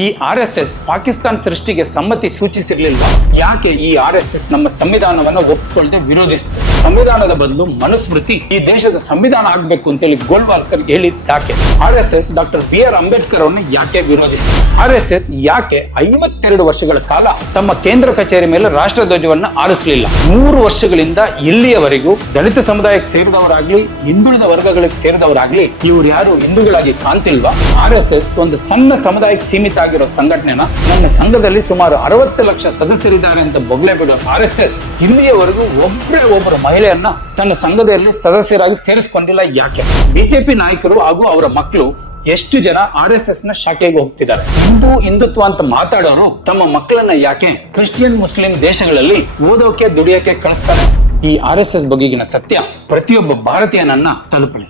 ಈ RSS ಪಾಕಿಸ್ತಾನ ಸೃಷ್ಟಿಗೆ ಸಮ್ಮತಿ ಸೂಚಿಸಿರಲಿಲ್ಲ. ಯಾಕೆ ಈ RSS ನಮ್ಮ ಸಂವಿಧಾನವನ್ನು ಒಪ್ಪಿಕೊಳ್ಳದೆ ವಿರೋಧಿಸಿತು? ಸಂವಿಧಾನದ ಬದಲು ಮನುಸ್ಮೃತಿ ಈ ದೇಶದ ಸಂವಿಧಾನ ಆಗ್ಬೇಕು ಅಂತೇಳಿ ಗೋಲ್ವಾಲ್ಕರ್ ಹೇಳಿದ್ ಯಾಕೆ? RSS ಡಾಕ್ಟರ್ BR ಅಂಬೇಡ್ಕರ್ ಅವರನ್ನು ಯಾಕೆ ವಿರೋಧಿಸಿತು? RSS ಯಾಕೆ 52 ವರ್ಷಗಳ ಕಾಲ ತಮ್ಮ ಕೇಂದ್ರ ಕಚೇರಿ ಮೇಲೆ ರಾಷ್ಟ್ರಧ್ವಜವನ್ನ ಆರಿಸಲಿಲ್ಲ? 3 ವರ್ಷಗಳಿಂದ ಇಲ್ಲಿಯವರೆಗೂ ದಲಿತ ಸಮುದಾಯಕ್ಕೆ ಸೇರಿದವರಾಗ್ಲಿ, ಹಿಂದುಳಿದ ವರ್ಗಗಳಿಗೆ ಸೇರಿದವರಾಗ್ಲಿ, ಇವ್ರು ಯಾರು ಹಿಂದೂಗಳಾಗಿ ಕಾಣ್ತಿಲ್ವಾ? RSS ಒಂದು ಸಣ್ಣ ಸಮುದಾಯಕ್ಕೆ ಸೀಮಿತ ಆಗಿರೋ ಸಂಘಟನೆನ ನಮ್ಮ ಸಂಘದಲ್ಲಿ ಸುಮಾರು 60 ಲಕ್ಷ ಸದಸ್ಯರಿದ್ದಾರೆ ಅಂತ ಬೊಗಳೆ ಬಿಡೋ RSS ಇಲ್ಲಿಯವರೆಗೂ ಒಬ್ಬರ ಮಹಿಳೆಯನ್ನ ತನ್ನ ಸಂಘದಲ್ಲಿ ಸದಸ್ಯರಾಗಿ ಸೇರಿಸಿಕೊಂಡಿಲ್ಲ. ಯಾಕೆ? ಬಿಜೆಪಿ ನಾಯಕರು ಹಾಗೂ ಅವರ ಮಕ್ಕಳು ಎಷ್ಟು ಜನ RSS ನ ಶಾಖೆಗೆ ಹೋಗ್ತಿದ್ದಾರೆ? ಹಿಂದುತ್ವ ಅಂತ ಮಾತಾಡೋರು ತಮ್ಮ ಮಕ್ಕಳನ್ನ ಯಾಕೆ ಕ್ರಿಶ್ಚಿಯನ್ ಮುಸ್ಲಿಂ ದೇಶಗಳಲ್ಲಿ ಓದೋಕೆ ದುಡಿಯೋಕೆ ಕಳಿಸ್ತಾರೆ? ಈ RSS ಬಗೆಗಿನ ಸತ್ಯ ಪ್ರತಿಯೊಬ್ಬ ಭಾರತೀಯನನ್ನ ತಲುಪಲಿ.